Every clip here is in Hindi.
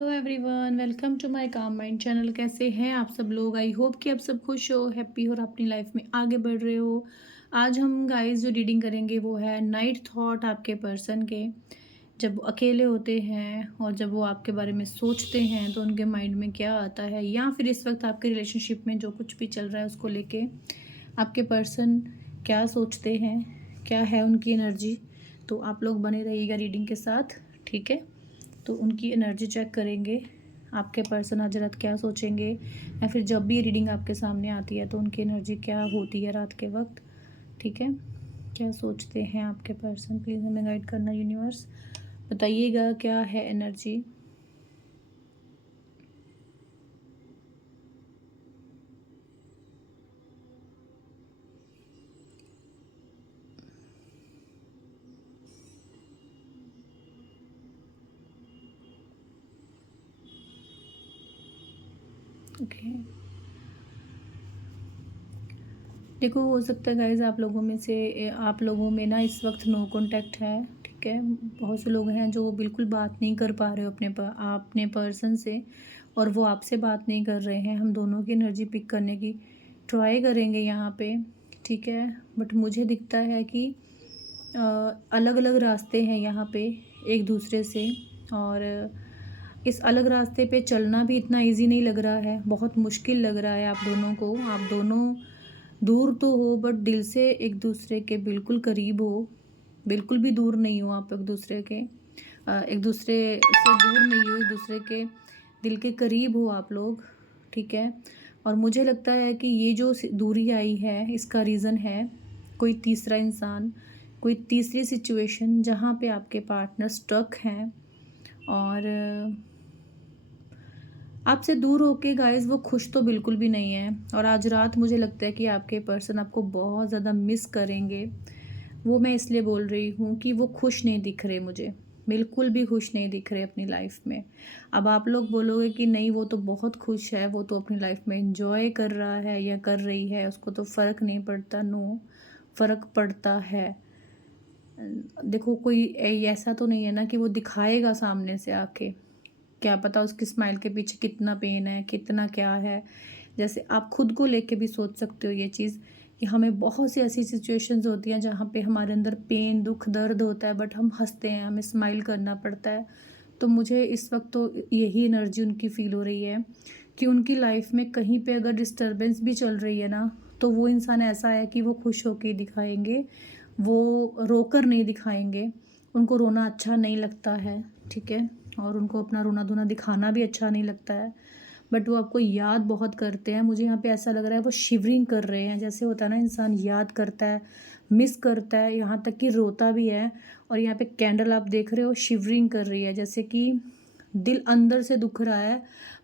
Hello everyone, welcome to my calm mind channel. कैसे हैं आप सब लोग? आई होप कि आप सब खुश हो, हैप्पी हो और अपनी लाइफ में आगे बढ़ रहे हो। आज हम गाइस जो रीडिंग करेंगे वो है नाइट थॉट आपके पर्सन के। जब वो अकेले होते हैं और जब वो आपके बारे में सोचते हैं तो उनके माइंड में क्या आता है, या फिर इस वक्त आपके रिलेशनशिप में जो कुछ भी चल रहा है उसको लेके आपके पर्सन क्या सोचते हैं, क्या है उनकी एनर्जी। तो आप लोग बने रहिएगा रीडिंग के साथ, ठीक है। तो उनकी एनर्जी चेक करेंगे, आपके पर्सन आज रात क्या सोचेंगे, या फिर जब भी ये रीडिंग आपके सामने आती है तो उनकी एनर्जी क्या होती है रात के वक्त, ठीक है। क्या सोचते हैं आपके पर्सन, प्लीज़ हमें गाइड करना यूनिवर्स। बताइएगा क्या है एनर्जी। ओके, देखो हो सकता है गाइज आप लोगों में ना इस वक्त नो कांटेक्ट है, ठीक है। बहुत से लोग हैं जो बिल्कुल बात नहीं कर पा रहे हो अपने पर्सन से, और वो आपसे बात नहीं कर रहे हैं। हम दोनों की एनर्जी पिक करने की ट्राई करेंगे यहाँ पे, ठीक है। बट मुझे दिखता है कि अलग अलग रास्ते हैं यहाँ पे एक दूसरे से, और इस अलग रास्ते पे चलना भी इतना इजी नहीं लग रहा है, बहुत मुश्किल लग रहा है आप दोनों को। आप दोनों दूर तो हो बट दिल से एक दूसरे के बिल्कुल करीब हो, बिल्कुल भी दूर नहीं हो आप एक दूसरे के। एक दूसरे से दूर नहीं हो, एक दूसरे के दिल के करीब हो आप लोग, ठीक है। और मुझे लगता है कि ये जो दूरी आई है इसका रीज़न है कोई तीसरा इंसान, कोई तीसरी सिचुएशन जहाँ पे आपके पार्टनर स्टक हैं, और आपसे दूर होके गाइस वो खुश तो बिल्कुल भी नहीं है। और आज रात मुझे लगता है कि आपके पर्सन आपको बहुत ज़्यादा मिस करेंगे। वो मैं इसलिए बोल रही हूँ कि वो खुश नहीं दिख रहे मुझे, बिल्कुल भी खुश नहीं दिख रहे अपनी लाइफ में। अब आप लोग बोलोगे कि नहीं वो तो बहुत खुश है, वो तो अपनी लाइफ में एंजॉय कर रहा है या कर रही है, उसको तो फ़र्क नहीं पड़ता। नो, फ़र्क पड़ता है। देखो कोई ऐसा तो नहीं है ना कि वो दिखाएगा सामने से आके, क्या पता उसकी स्माइल के पीछे कितना पेन है, कितना क्या है। जैसे आप खुद को लेके भी सोच सकते हो ये चीज़, कि हमें बहुत सी ऐसी सिचुएशंस होती हैं जहाँ पे हमारे अंदर पेन, दुख, दर्द होता है, बट हम हंसते हैं, हमें स्माइल करना पड़ता है। तो मुझे इस वक्त तो यही एनर्जी उनकी फ़ील हो रही है कि उनकी लाइफ में कहीं पे अगर डिस्टरबेंस भी चल रही है ना, तो वो इंसान ऐसा है कि वो खुश होके दिखाएंगे, वो रोकर नहीं दिखाएंगे। उनको रोना अच्छा नहीं लगता है, ठीक है। और उनको अपना रोना धोना दिखाना भी अच्छा नहीं लगता है, बट वो आपको याद बहुत करते हैं। मुझे यहाँ पे ऐसा लग रहा है वो शिवरिंग कर रहे हैं, जैसे होता है ना इंसान याद करता है, मिस करता है, यहाँ तक कि रोता भी है। और यहाँ पे कैंडल आप देख रहे हो शिवरिंग कर रही है, जैसे कि दिल अंदर से दुख रहा है,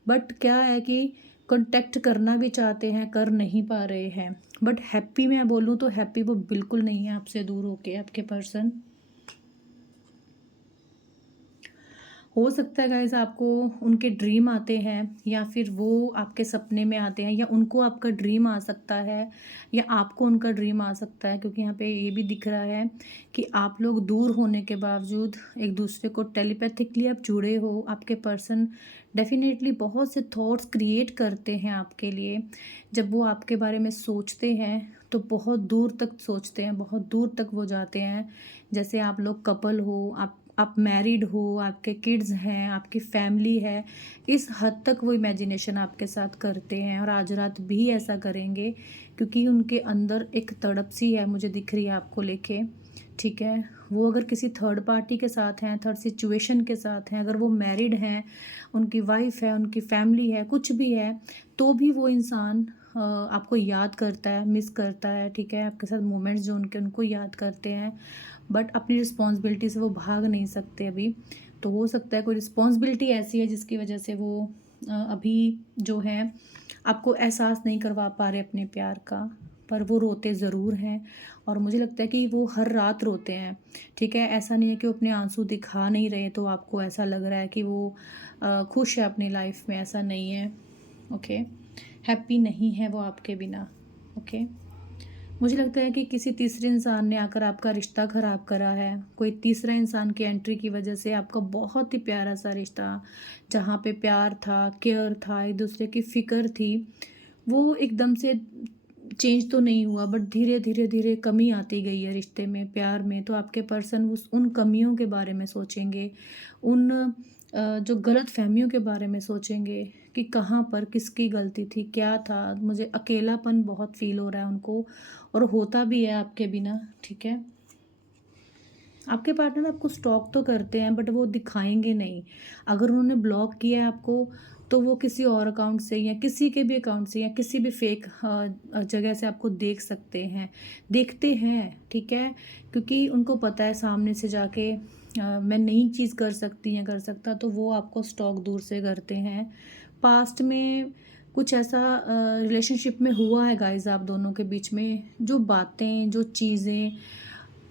बट क्या है कि कांटेक्ट करना भी चाहते हैं, कर नहीं पा रहे हैं। बट हैप्पी मैं बोलूँ तो हैप्पी वो बिल्कुल नहीं है आपसे दूर होके आपके पर्सन। हो सकता है गाइस आपको उनके ड्रीम आते हैं, या फिर वो आपके सपने में आते हैं, या उनको आपका ड्रीम आ सकता है, या आपको उनका ड्रीम आ सकता है। क्योंकि यहाँ पे ये भी दिख रहा है कि आप लोग दूर होने के बावजूद एक दूसरे को टेलीपैथिकली आप जुड़े हो। आपके पर्सन डेफिनेटली बहुत से थॉट्स क्रिएट करते हैं आपके लिए। जब वो आपके बारे में सोचते हैं तो बहुत दूर तक सोचते हैं, बहुत दूर तक वो जाते हैं। जैसे आप लोग कपल हो, आप मैरिड हो, आपके किड्स हैं, आपकी फैमिली है, इस हद तक वो इमेजिनेशन आपके साथ करते हैं, और आज रात भी ऐसा करेंगे। क्योंकि उनके अंदर एक तड़प सी है मुझे दिख रही है आपको लेके, ठीक है। वो अगर किसी थर्ड पार्टी के साथ हैं, थर्ड सिचुएशन के साथ हैं, अगर वो मैरिड हैं, उनकी वाइफ है, उनकी फैमिली है, कुछ भी है, तो भी वो इंसान आपको याद करता है, मिस करता है, ठीक है। आपके साथ मोमेंट्स जो उनके, उनको याद करते हैं, बट अपनी रिस्पॉन्सिबिलिटी से वो भाग नहीं सकते अभी। तो हो सकता है कोई रिस्पॉन्सिबिलिटी ऐसी है जिसकी वजह से वो अभी जो है आपको एहसास नहीं करवा पा रहे अपने प्यार का, पर वो रोते ज़रूर हैं। और मुझे लगता है कि वो हर रात रोते हैं, ठीक है। ऐसा नहीं है कि वो अपने आंसू दिखा नहीं रहे तो आपको ऐसा लग रहा है कि वो खुश है अपनी लाइफ में, ऐसा नहीं है, ओके। हैप्पी नहीं है वो आपके बिना, ओके। मुझे लगता है कि किसी तीसरे इंसान ने आकर आपका रिश्ता ख़राब करा है। कोई तीसरा इंसान की एंट्री की वजह से आपका बहुत ही प्यारा सा रिश्ता, जहाँ पे प्यार था, केयर था, एक दूसरे की फ़िक्र थी, वो एकदम से चेंज तो नहीं हुआ, बट धीरे धीरे धीरे कमी आती गई है रिश्ते में, प्यार में। तो आपके पर्सन उस उन कमियों के बारे में सोचेंगे, उन जो गलत फहमियों के बारे में सोचेंगे कि कहाँ पर किसकी गलती थी, क्या था। मुझे अकेलापन बहुत फील हो रहा है उनको, और होता भी है आपके बिना, ठीक है। आपके पार्टनर आपको स्टॉक तो करते हैं, बट वो दिखाएंगे नहीं। अगर उन्होंने ब्लॉक किया है आपको, तो वो किसी और अकाउंट से या किसी के भी अकाउंट से या किसी भी फेक जगह से आपको देख सकते हैं, देखते हैं, ठीक है। क्योंकि उनको पता है सामने से जाके मैं नई चीज़ कर सकती या कर सकता, तो वो आपको स्टॉक दूर से करते हैं। पास्ट में कुछ ऐसा रिलेशनशिप में हुआ है गाइज आप दोनों के बीच में, जो बातें, जो चीज़ें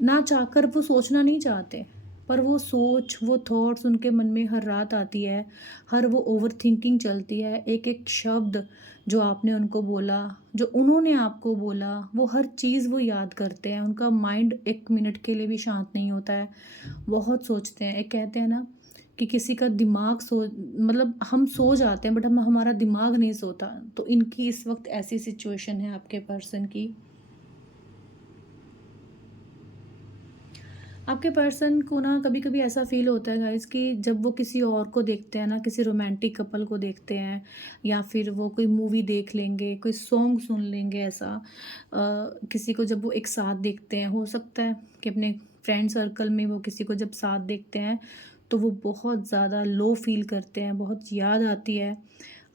ना चाहकर वो सोचना नहीं चाहते, पर वो सोच, वो थॉट्स उनके मन में हर रात आती है। हर वो ओवरथिंकिंग चलती है, एक-एक शब्द जो आपने उनको बोला, जो उन्होंने आपको बोला, वो हर चीज़ वो याद करते हैं। उनका माइंड 1 मिनट के लिए भी शांत नहीं होता है, बहुत सोचते हैं। एक कहते हैं ना कि किसी का दिमाग मतलब हम सो जाते हैं, बट हमारा दिमाग नहीं सोता। तो इनकी इस वक़्त ऐसी सिचुएशन है आपके पर्सन की। आपके पर्सन को ना कभी-कभी ऐसा फ़ील होता है गाइज़ कि जब वो किसी और को देखते हैं ना, किसी रोमांटिक कपल को देखते हैं, या फिर वो कोई मूवी देख लेंगे, कोई सॉन्ग सुन लेंगे ऐसा, किसी को जब वो एक साथ देखते हैं, हो सकता है कि अपने फ्रेंड सर्कल में वो किसी को जब साथ देखते हैं, तो वो बहुत ज़्यादा लो फ़ील करते हैं, बहुत याद आती है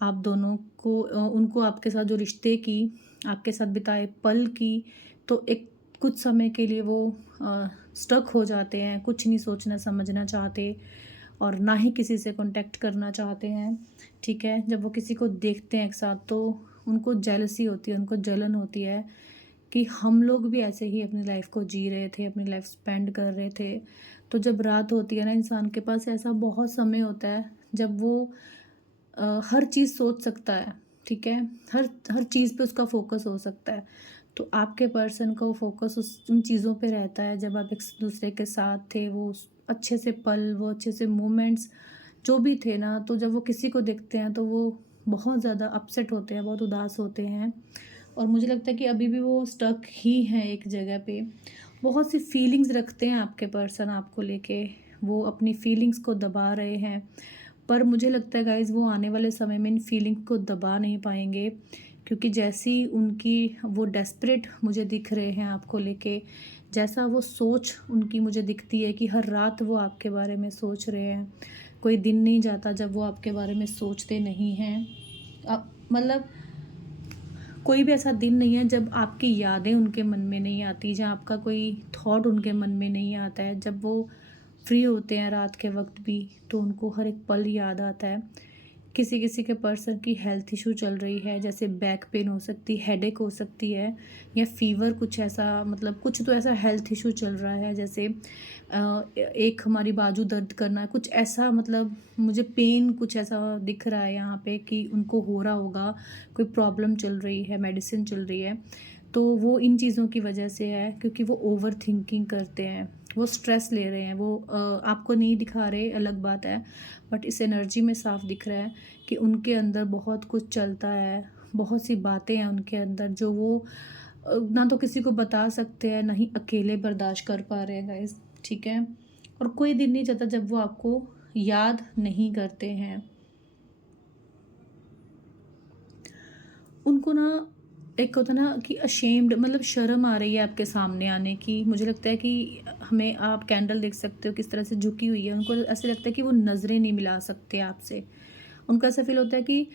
आप दोनों को, उनको आपके साथ जो रिश्ते की, आपके साथ बिताए पल की। तो एक कुछ समय के लिए वो स्टक हो जाते हैं, कुछ नहीं सोचना समझना चाहते, और ना ही किसी से कॉन्टैक्ट करना चाहते हैं, ठीक है। जब वो किसी को देखते हैं एक साथ, तो उनको जेलसी होती है, उनको जलन होती है कि हम लोग भी ऐसे ही अपनी लाइफ को जी रहे थे, अपनी लाइफ स्पेंड कर रहे थे। तो जब रात होती है ना, इंसान के पास ऐसा बहुत समय होता है जब वो हर चीज़ सोच सकता है, ठीक है। हर हर चीज़ पे उसका फ़ोकस हो सकता है। तो आपके पर्सन का वो फ़ोकस उस उन चीज़ों पे रहता है जब आप एक दूसरे के साथ थे, वो अच्छे से पल, वो अच्छे से मोमेंट्स जो भी थे ना, तो जब वो किसी को देखते हैं तो वो बहुत ज़्यादा अपसेट होते हैं, बहुत उदास होते हैं। और मुझे लगता है कि अभी भी वो स्टक ही हैं एक जगह पे। बहुत सी फीलिंग्स रखते हैं आपके पर्सन आपको लेके, वो अपनी फीलिंग्स को दबा रहे हैं। पर मुझे लगता है गाइज़ वो आने वाले समय में इन फीलिंग को दबा नहीं पाएँगे, क्योंकि जैसी उनकी वो डेस्परेट मुझे दिख रहे हैं आपको लेके, जैसा वो सोच उनकी मुझे दिखती है कि हर रात वो आपके बारे में सोच रहे हैं। कोई दिन नहीं जाता जब वो आपके बारे में सोचते नहीं हैं। मतलब कोई भी ऐसा दिन नहीं है जब आपकी यादें उनके मन में नहीं आती, जहाँ आपका कोई थॉट उनके मन में नहीं आता है। जब वो फ्री होते हैं रात के वक़्त भी, तो उनको हर एक पल याद आता है। किसी-किसी के पर्सन की हेल्थ इश्यू चल रही है, जैसे बैक पेन हो सकती है, हेडेक हो सकती है, या फ़ीवर, कुछ ऐसा, मतलब कुछ तो ऐसा हेल्थ इश्यू चल रहा है, जैसे एक हमारी बाजू दर्द करना, कुछ ऐसा, मतलब मुझे पेन कुछ ऐसा दिख रहा है यहाँ पे कि उनको हो रहा होगा, कोई प्रॉब्लम चल रही है, मेडिसिन चल रही है। तो वो इन चीज़ों की वजह से है, क्योंकि वो ओवरथिंकिंग करते हैं, वो स्ट्रेस ले रहे हैं, वो आपको नहीं दिखा रहे, अलग बात है, बट इस एनर्जी में साफ दिख रहा है कि उनके अंदर बहुत कुछ चलता है, बहुत सी बातें हैं उनके अंदर जो वो ना तो किसी को बता सकते हैं, ना ही अकेले बर्दाश्त कर पा रहे हैं गाइस, ठीक है। और कोई दिन नहीं जाता जब वो आपको याद नहीं करते हैं। उनको ना एक होता है ना कि अशेम्ड, मतलब शर्म आ रही है आपके सामने आने की। मुझे लगता है कि हमें, आप कैंडल देख सकते हो किस तरह से झुकी हुई है, उनको ऐसे लगता है कि वो नज़रें नहीं मिला सकते आपसे। उनको ऐसा फ़ील होता है कि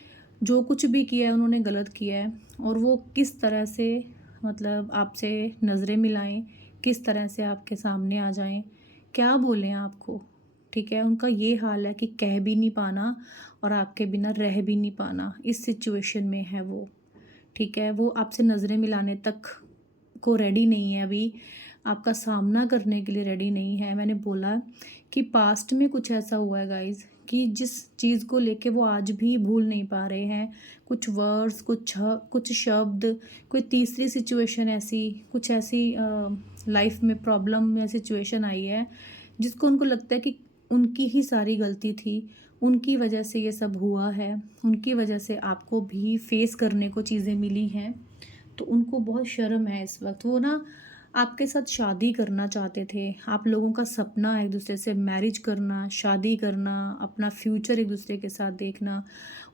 जो कुछ भी किया है उन्होंने गलत किया है, और वो किस तरह से, मतलब आपसे नज़रें मिलाएँ, किस तरह से आपके सामने आ जाएँ, क्या बोलें आपको, ठीक है। उनका ये हाल है कि कह भी नहीं पाना और आपके बिना रह भी नहीं पाना, इस सिचुएशन में है वो, ठीक है। वो आपसे नज़रें मिलाने तक को रेडी नहीं है अभी, आपका सामना करने के लिए रेडी नहीं है। मैंने बोला कि पास्ट में कुछ ऐसा हुआ है गाइज़ कि जिस चीज़ को लेके वो आज भी भूल नहीं पा रहे हैं। कुछ वर्ड्स, कुछ शब्द, कोई तीसरी सिचुएशन ऐसी, कुछ ऐसी लाइफ में प्रॉब्लम या सिचुएशन आई है जिसको उनको लगता है कि उनकी ही सारी गलती थी, उनकी वजह से ये सब हुआ है, उनकी वजह से आपको भी फेस करने को चीज़ें मिली हैं। तो उनको बहुत शर्म है इस वक़्त। वो ना आपके साथ शादी करना चाहते थे। आप लोगों का सपना है एक-दूसरे से मैरिज करना, शादी करना, अपना फ्यूचर एक-दूसरे के साथ देखना।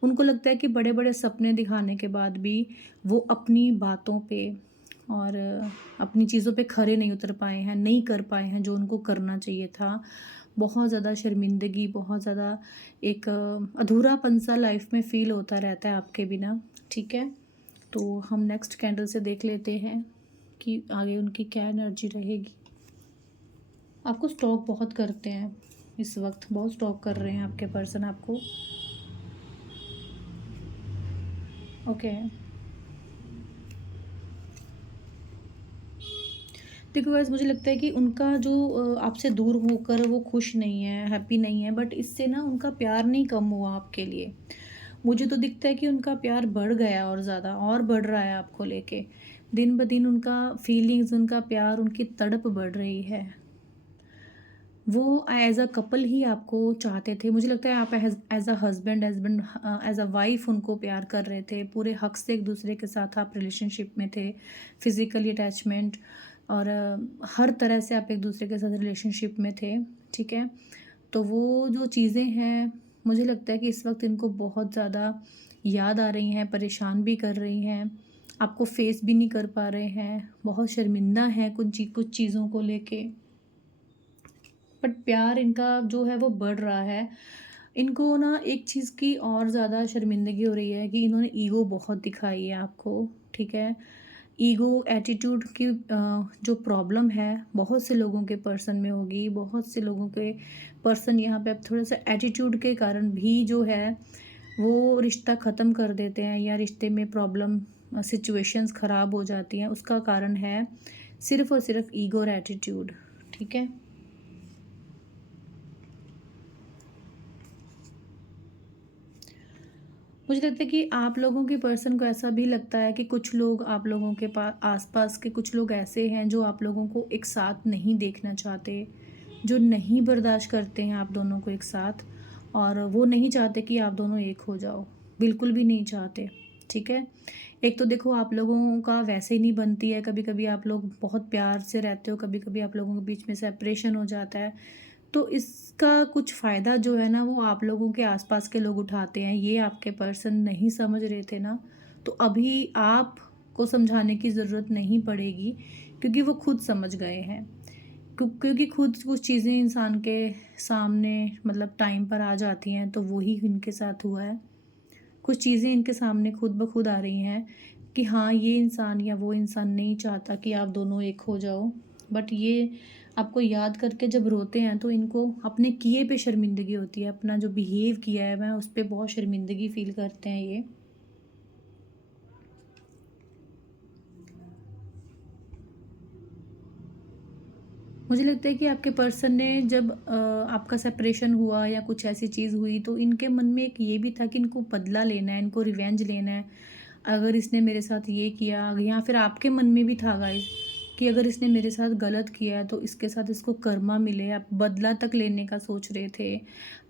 उनको लगता है कि बड़े-बड़े सपने दिखाने के बाद भी वो अपनी बातों पे और अपनी चीज़ों पे खरे नहीं उतर पाए हैं, नहीं कर पाए हैं जो उनको करना चाहिए था। बहुत ज़्यादा शर्मिंदगी, बहुत ज़्यादा एक अधूरापन-सा लाइफ़ में फ़ील होता रहता है आपके बिना, ठीक है? तो हम नेक्स्ट कैंडल से देख लेते हैं कि आगे उनकी क्या एनर्जी रहेगी। आपको स्टॉक बहुत करते हैं इस वक्त, बहुत स्टॉक कर रहे हैं आपके पर्सन आपको। ओके, देखो गाइस, मुझे लगता है कि उनका जो आपसे दूर होकर वो खुश नहीं है, हैप्पी नहीं है, बट इससे ना उनका प्यार नहीं कम हुआ आपके लिए। मुझे तो दिखता है कि उनका प्यार बढ़ गया और ज़्यादा और बढ़ रहा है आपको लेके। दिन ब दिन उनका फीलिंग्स, उनका प्यार, उनकी तड़प बढ़ रही है। वो एज़ अ कपल ही आपको चाहते थे। मुझे लगता है आप as a husband as a wife उनको प्यार कर रहे थे। पूरे हक़ से एक-दूसरे के साथ आप रिलेशनशिप में थे। फ़िज़िकली अटैचमेंट और हर तरह से आप एक-दूसरे के साथ रिलेशनशिप में थे, ठीक है? तो वो जो चीज़ें हैं, मुझे लगता है कि इस वक़्त इनको बहुत ज़्यादा याद आ रही हैं, परेशान भी कर रही हैं। आपको फ़ेस भी नहीं कर पा रहे हैं, बहुत शर्मिंदा हैं कुछ चीज़ों को लेके। बट प्यार इनका जो है वो बढ़ रहा है। इनको ना एक चीज़ की और ज़्यादा शर्मिंदगी हो रही है कि इन्होंने ईगो बहुत दिखाई है आपको, ठीक है? ईगो, एटीट्यूड की जो प्रॉब्लम है बहुत से लोगों के पर्सन में होगी। बहुत से लोगों के पर्सन यहाँ पे अब थोड़ा-सा एटीट्यूड के कारण भी जो है वो रिश्ता ख़त्म कर देते हैं या रिश्ते में प्रॉब्लम सिचुएशंस ख़राब हो जाती हैं। उसका कारण है सिर्फ़ और सिर्फ़ ईगो और एटीट्यूड, ठीक है? मुझे लगता है कि आप लोगों के पर्सन को ऐसा भी लगता है कि कुछ लोग आप लोगों के आसपास के कुछ लोग ऐसे हैं जो आप लोगों को एक साथ नहीं देखना चाहते, जो नहीं बर्दाश्त करते हैं आप दोनों को एक साथ, और वो नहीं चाहते कि आप दोनों एक हो जाओ, बिल्कुल भी नहीं चाहते, ठीक है? एक तो देखो आप लोगों का वैसे ही नहीं बनती है, कभी कभी आप लोग बहुत प्यार से रहते हो, कभी कभी आप लोगों के बीच में सेपरेशन हो जाता है। तो इसका कुछ फ़ायदा जो है ना वो आप लोगों के आसपास के लोग उठाते हैं। ये आपके पर्सन नहीं समझ रहे थे ना, तो अभी आपको समझाने की ज़रूरत नहीं पड़ेगी क्योंकि वो खुद समझ गए हैं। क्योंकि खुद कुछ चीज़ें इंसान के सामने मतलब टाइम पर आ जाती हैं, तो वही इनके साथ हुआ है। कुछ चीज़ें इनके सामने खुद ब खुद आ रही हैं कि हाँ, ये इंसान या वो इंसान नहीं चाहता कि आप दोनों एक हो जाओ। बट ये आपको याद करके जब रोते हैं तो इनको अपने किए पे शर्मिंदगी होती है, अपना जो बिहेव किया है वह उस पे बहुत शर्मिंदगी फ़ील करते हैं ये। मुझे लगता है कि आपके पर्सन ने जब आपका सेपरेशन हुआ या कुछ ऐसी चीज़ हुई तो इनके मन में एक ये भी था कि इनको बदला लेना है, इनको रिवेंज लेना है। अगर इसने मेरे साथ ये किया, या फिर आपके मन में भी था गाइस कि अगर इसने मेरे साथ गलत किया है तो इसके साथ इसको कर्मा मिले, आप बदला तक लेने का सोच रहे थे।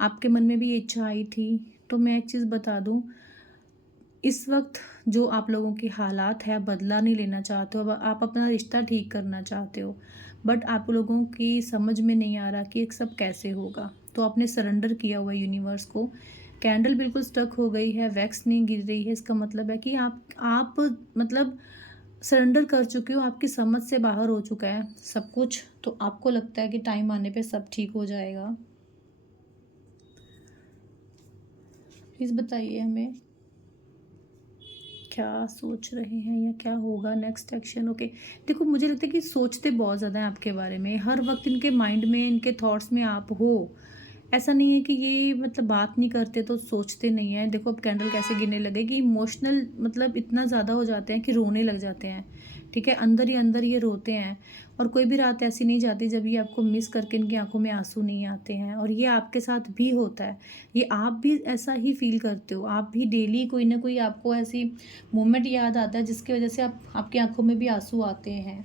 आपके मन में भी ये इच्छा आई थी। तो मैं एक चीज़ बता दूँ, इस वक्त जो आप लोगों के हालात है, बदला नहीं लेना चाहते हो, अब आप अपना रिश्ता ठीक करना चाहते हो, बट आप लोगों की समझ में नहीं आ रहा कि एक सब कैसे होगा। तो आपने सरेंडर किया हुआ है यूनिवर्स को। कैंडल बिल्कुल स्टक हो गई है, वैक्स नहीं गिर रही है, इसका मतलब है कि आप मतलब सरेंडर कर चुके हो, आपकी समझ से बाहर हो चुका है सब कुछ। तो आपको लगता है कि टाइम आने पे सब ठीक हो जाएगा। प्लीज़ बताइए हमें क्या सोच रहे हैं या क्या होगा नेक्स्ट एक्शन। ओके, देखो मुझे लगता है कि सोचते बहुत ज़्यादा हैं आपके बारे में, हर वक्त इनके माइंड में, इनके थॉट्स में आप हो। ऐसा नहीं है कि ये मतलब बात नहीं करते तो सोचते नहीं हैं। देखो अब कैंडल कैसे गिरने लगे कि इमोशनल मतलब इतना ज़्यादा हो जाते हैं कि रोने लग जाते हैं। ठीक है, अंदर ही अंदर ये रोते हैं। और कोई भी रात ऐसी नहीं जाती जब ये आपको मिस करके इनकी आंखों में आंसू नहीं आते हैं, और ये आपके साथ भी होता है। ये आप भी ऐसा ही फील करते हो, आप भी डेली कोई ना कोई आपको ऐसी मोमेंट याद आता है जिसकी वजह से आपकी आंखों में भी आंसू आते हैं।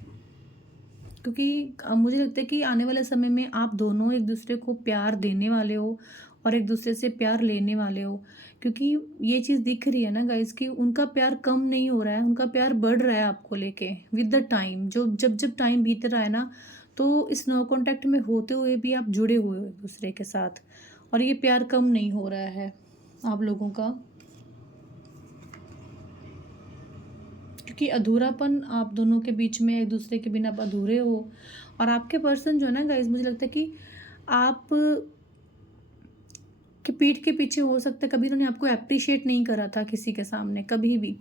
क्योंकि मुझे लगता है कि आने वाले समय में आप दोनों एक दूसरे को प्यार देने वाले हो और एक दूसरे से प्यार लेने वाले हो। क्योंकि ये चीज़ दिख रही है ना गाइस कि उनका प्यार कम नहीं हो रहा है, उनका प्यार बढ़ रहा है आपको लेके विद द टाइम। जो जब जब टाइम बीत रहा है ना, तो इस नो कांटेक्ट में होते हुए भी आप जुड़े हुए हो एक दूसरे के साथ, और ये प्यार कम नहीं हो रहा है आप लोगों का। क्योंकि अधूरापन आप दोनों के बीच में, एक दूसरे के बिना आप अधूरे हो। और आपके पर्सन जो है ना गाइस, मुझे लगता है कि आप कि पीठ के पीछे हो सकता है कभी उन्होंने आपको एप्रिशिएट नहीं करा था किसी के सामने कभी भी,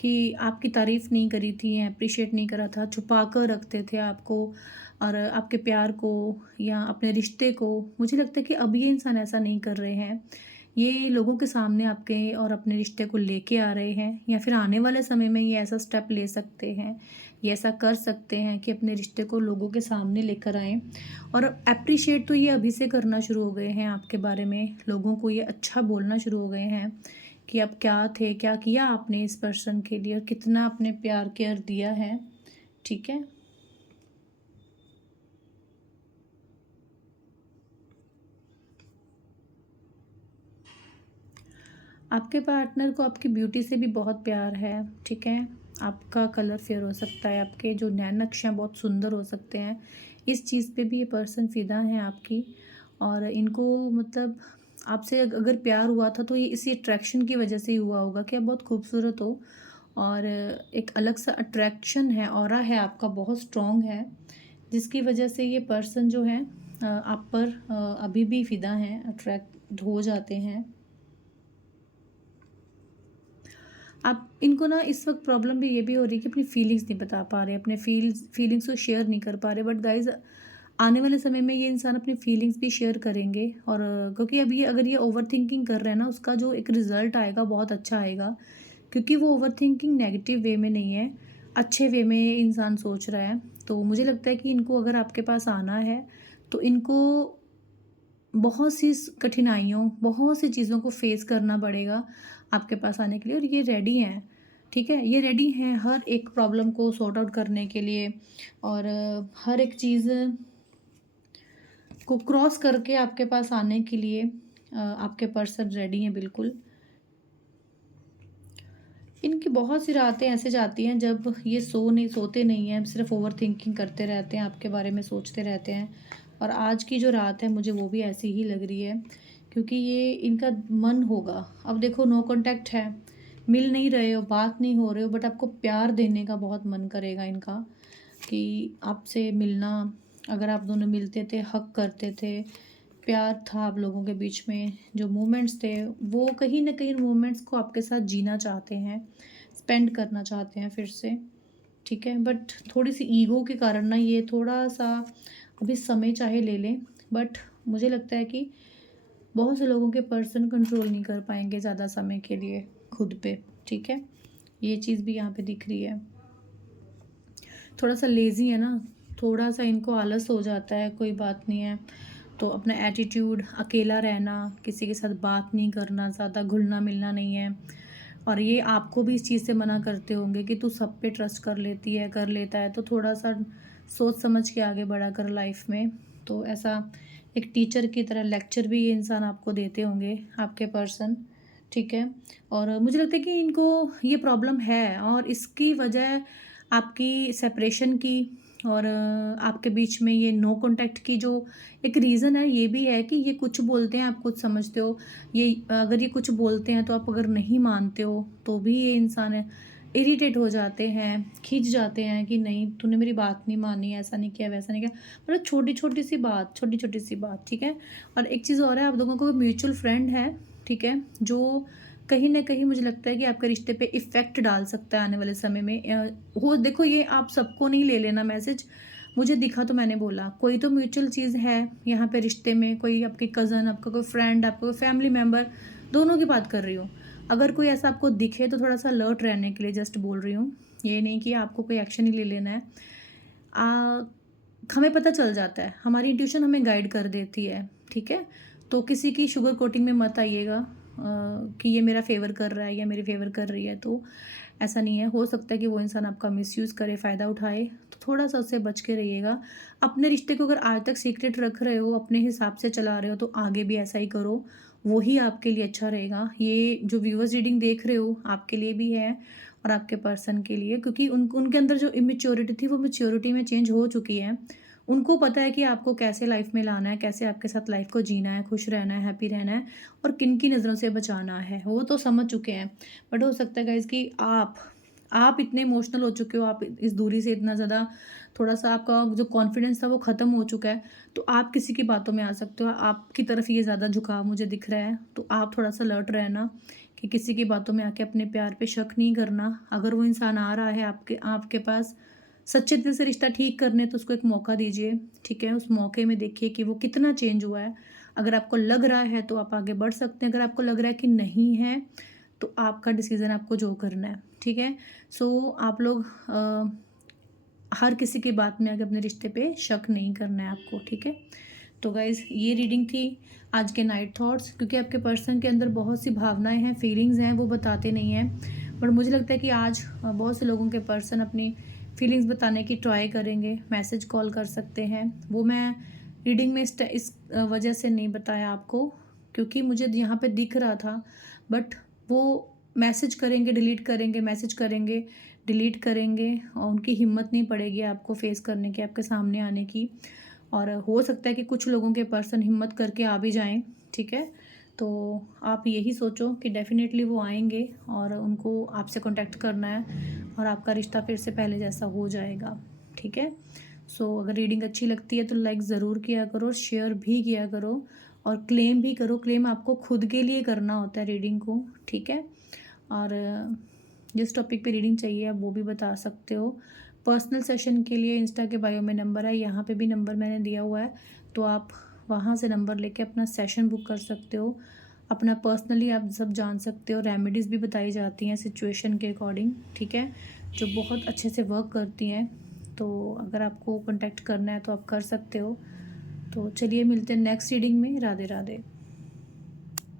कि आपकी तारीफ़ नहीं करी थी, एप्रिशिएट नहीं करा था, छुपा कर रखते थे आपको और आपके प्यार को या अपने रिश्ते को। मुझे लगता है कि अब ये इंसान ऐसा नहीं कर रहे हैं। ये लोगों के सामने आपके और अपने रिश्ते को लेके आ रहे हैं, या फिर आने वाले समय में ये ऐसा स्टेप ले सकते हैं, ये ऐसा कर सकते हैं कि अपने रिश्ते को लोगों के सामने लेकर आएँ। और एप्रिशिएट तो ये अभी से करना शुरू हो गए हैं आपके बारे में, लोगों को ये अच्छा बोलना शुरू हो गए हैं कि आप क्या थे, क्या किया आपने इस पर्सन के लिए और कितना आपने प्यार केयर दिया है। ठीक है, आपके पार्टनर को आपकी ब्यूटी से भी बहुत प्यार है। ठीक है, आपका कलर फेयर हो सकता है, आपके जो नैन नक्शे बहुत सुंदर हो सकते हैं, इस चीज़ पे भी ये पर्सन फ़िदा है आपकी। और इनको मतलब आपसे अगर प्यार हुआ था तो ये इसी अट्रैक्शन की वजह से ही हुआ होगा कि आप बहुत खूबसूरत हो, और एक अलग सा अट्रैक्शन है, ऑरा है आपका बहुत स्ट्रॉन्ग है, जिसकी वजह से ये पर्सन जो है आप पर अभी भी फ़िदा हैं, अट्रैक्ट हो जाते हैं। आप इनको ना इस वक्त प्रॉब्लम भी ये भी हो रही है कि अपनी फीलिंग्स नहीं बता पा रहे, अपने फीलिंग्स को शेयर नहीं कर पा रहे। बट गाइज, आने वाले समय में ये इंसान अपनी फीलिंग्स भी शेयर करेंगे। और क्योंकि अब ये अगर ये ओवर थिंकिंग कर रहे हैं ना, उसका जो एक रिज़ल्ट आएगा बहुत अच्छा आएगा। क्योंकि वो ओवर थिंकिंग नेगेटिव वे में नहीं है, अच्छे वे में इंसान सोच रहा है। तो मुझे लगता है कि इनको अगर आपके पास आना है तो इनको बहुत सी कठिनाइयों, बहुत सी चीज़ों को फेस करना पड़ेगा आपके पास आने के लिए, और ये रेडी हैं। ठीक है, ये रेडी हैं हर एक प्रॉब्लम को सॉर्ट आउट करने के लिए, और हर एक चीज़ को क्रॉस करके आपके पास आने के लिए आपके पर्सन रेडी हैं बिल्कुल। इनकी बहुत सी रातें ऐसे जाती हैं जब ये सोते नहीं हैं, सिर्फ ओवर थिंकिंग करते रहते हैं, आपके बारे में सोचते रहते हैं। और आज की जो रात है मुझे वो भी ऐसी ही लग रही है, क्योंकि ये इनका मन होगा। अब देखो, नो कांटेक्ट है, मिल नहीं रहे हो, बात नहीं हो रहे हो, बट आपको प्यार देने का बहुत मन करेगा इनका, कि आपसे मिलना। अगर आप दोनों मिलते थे, हक करते थे, प्यार था आप लोगों के बीच में, जो मोमेंट्स थे वो कहीं ना कहीं मोमेंट्स को आपके साथ जीना चाहते हैं, स्पेंड करना चाहते हैं फिर से। ठीक है, बट थोड़ी सी ईगो के कारण ना ये थोड़ा सा अभी समय चाहे ले लें, बट मुझे लगता है कि बहुत से लोगों के पर्सन कंट्रोल नहीं कर पाएंगे ज़्यादा समय के लिए खुद पे। ठीक है, ये चीज़ भी यहाँ पे दिख रही है। थोड़ा सा लेज़ी है ना, थोड़ा सा इनको आलस हो जाता है, कोई बात नहीं है। तो अपना एटीट्यूड, अकेला रहना, किसी के साथ बात नहीं करना, ज़्यादा घुलना मिलना नहीं है। और ये आपको भी इस चीज़ से मना करते होंगे कि तू सब पे ट्रस्ट कर लेती है, कर लेता है, तो थोड़ा सा सोच समझ के आगे बढ़ा कर लाइफ में। तो ऐसा एक टीचर की तरह लेक्चर भी ये इंसान आपको देते होंगे, आपके पर्सन। ठीक है, और मुझे लगता है कि इनको ये प्रॉब्लम है, और इसकी वजह आपकी सेपरेशन की और आपके बीच में ये नो कांटेक्ट की जो एक रीज़न है, ये भी है कि ये कुछ बोलते हैं, आप कुछ समझते हो। ये अगर ये कुछ बोलते हैं तो आप अगर नहीं मानते हो तो भी ये इंसान इरिटेट हो जाते हैं, खिंच जाते हैं कि नहीं तूने मेरी बात नहीं मानी, ऐसा नहीं किया, वैसा नहीं किया। मतलब छोटी छोटी सी बात, छोटी छोटी सी बात। ठीक है, और एक चीज़ और है, आप लोगों को म्यूचुअल फ्रेंड है, ठीक है, जो कहीं न कहीं मुझे लगता है कि आपके रिश्ते पे इफ़ेक्ट डाल सकता है आने वाले समय में। हो देखो, ये आप सबको नहीं ले लेना मैसेज, मुझे दिखा तो मैंने बोला। कोई तो म्यूचुअल चीज़ है यहाँ पे रिश्ते में, कोई आपकी कज़न, आपका कोई फ्रेंड, आपका कोई फैमिली मेम्बर, दोनों की बात कर रही हूँ। अगर कोई ऐसा आपको दिखे तो थोड़ा सा अलर्ट रहने के लिए जस्ट बोल रही हूँ, ये नहीं कि आपको कोई एक्शन ही ले लेना है। आ, हमें पता चल जाता है, हमारी इंट्यूशन हमें गाइड कर देती है, ठीक है। तो किसी की शुगर कोटिंग में मत आइएगा कि ये मेरा फेवर कर रहा है या मेरी फेवर कर रही है, तो ऐसा नहीं है। हो सकता है कि वो इंसान आपका मिसयूज़ करे, फ़ायदा उठाए, तो थोड़ा सा उससे बच के रहिएगा। अपने रिश्ते को अगर आज तक सीक्रेट रख रहे हो, अपने हिसाब से चला रहे हो, तो आगे भी ऐसा ही करो, वही आपके लिए अच्छा रहेगा। ये जो व्यूअर्स रीडिंग देख रहे हो, आपके लिए भी है और आपके पर्सन के लिए, क्योंकि उनके अंदर जो इमेच्योरिटी थी वो मैच्योरिटी में चेंज हो चुकी है। उनको पता है कि आपको कैसे लाइफ में लाना है, कैसे आपके साथ लाइफ को जीना है, खुश रहना है, हैप्पी रहना है और किन की नज़रों से बचाना है, वो तो समझ चुके हैं। बट हो सकता है गाइज़ कि आप इतने इमोशनल हो चुके हो, आप इस दूरी से इतना ज़्यादा, थोड़ा-सा आपका जो कॉन्फिडेंस था वो ख़त्म हो चुका है, तो आप किसी की बातों में आ सकते हो। आपकी तरफ ये ज़्यादा झुकाव मुझे दिख रहा है, तो आप थोड़ा-सा अलर्ट रहना कि किसी की बातों में आके अपने प्यार पे शक नहीं करना। अगर वो इंसान आ रहा है आपके आपके पास सच्चे दिल से रिश्ता ठीक करने, तो उसको एक मौका दीजिए, ठीक है? उस मौके में देखिए कि वो कितना चेंज हुआ है। अगर आपको लग रहा है तो आप आगे बढ़ सकते हैं, अगर आपको लग रहा है कि नहीं है, तो आपका डिसीज़न, आपको जो करना है, ठीक है? सो आप लोग हर किसी की बात में आके अपने रिश्ते पे शक नहीं करना है आपको, ठीक है? तो गाइज़ ये रीडिंग थी आज के नाइट थॉट्स, क्योंकि आपके पर्सन के अंदर बहुत सी भावनाएँ हैं, फीलिंग्स हैं, वो बताते नहीं हैं। बट मुझे लगता है कि आज बहुत से लोगों के पर्सन अपनी फीलिंग्स बताने की ट्राई करेंगे, मैसेज कॉल कर सकते हैं। वो मैं रीडिंग में इस वजह से नहीं बताया आपको, क्योंकि मुझे यहाँ पे दिख रहा था, बट वो मैसेज करेंगे, डिलीट करेंगे, मैसेज करेंगे, डिलीट करेंगे और उनकी हिम्मत नहीं पड़ेगी आपको फेस करने की, आपके सामने आने की। और हो सकता है कि कुछ लोगों के पर्सन हिम्मत करके आ भी जाएँ, ठीक है? तो आप यही सोचो कि डेफ़िनेटली वो आएँगे और उनको आपसे कॉन्टैक्ट करना है और आपका रिश्ता फिर से पहले जैसा हो जाएगा, ठीक है? सो अगर रीडिंग अच्छी लगती है तो लाइक ज़रूर किया करो, शेयर भी किया करो और क्लेम भी करो। क्लेम आपको खुद के लिए करना होता है रीडिंग को, ठीक है? और जिस टॉपिक पे रीडिंग चाहिए आप वो भी बता सकते हो। पर्सनल सेशन के लिए इंस्टा के बायो में नंबर है, यहाँ पे भी नंबर मैंने दिया हुआ है, तो आप वहाँ से नंबर लेके अपना सेशन बुक कर सकते हो। अपना पर्सनली आप सब जान सकते हो, रेमेडीज़ भी बताई जाती हैं सिचुएशन के अकॉर्डिंग, ठीक है? जो बहुत अच्छे से वर्क करती हैं, तो अगर आपको कॉन्टैक्ट करना है तो आप कर सकते हो। तो चलिए मिलते हैं नेक्स्ट रीडिंग में। राधे राधे।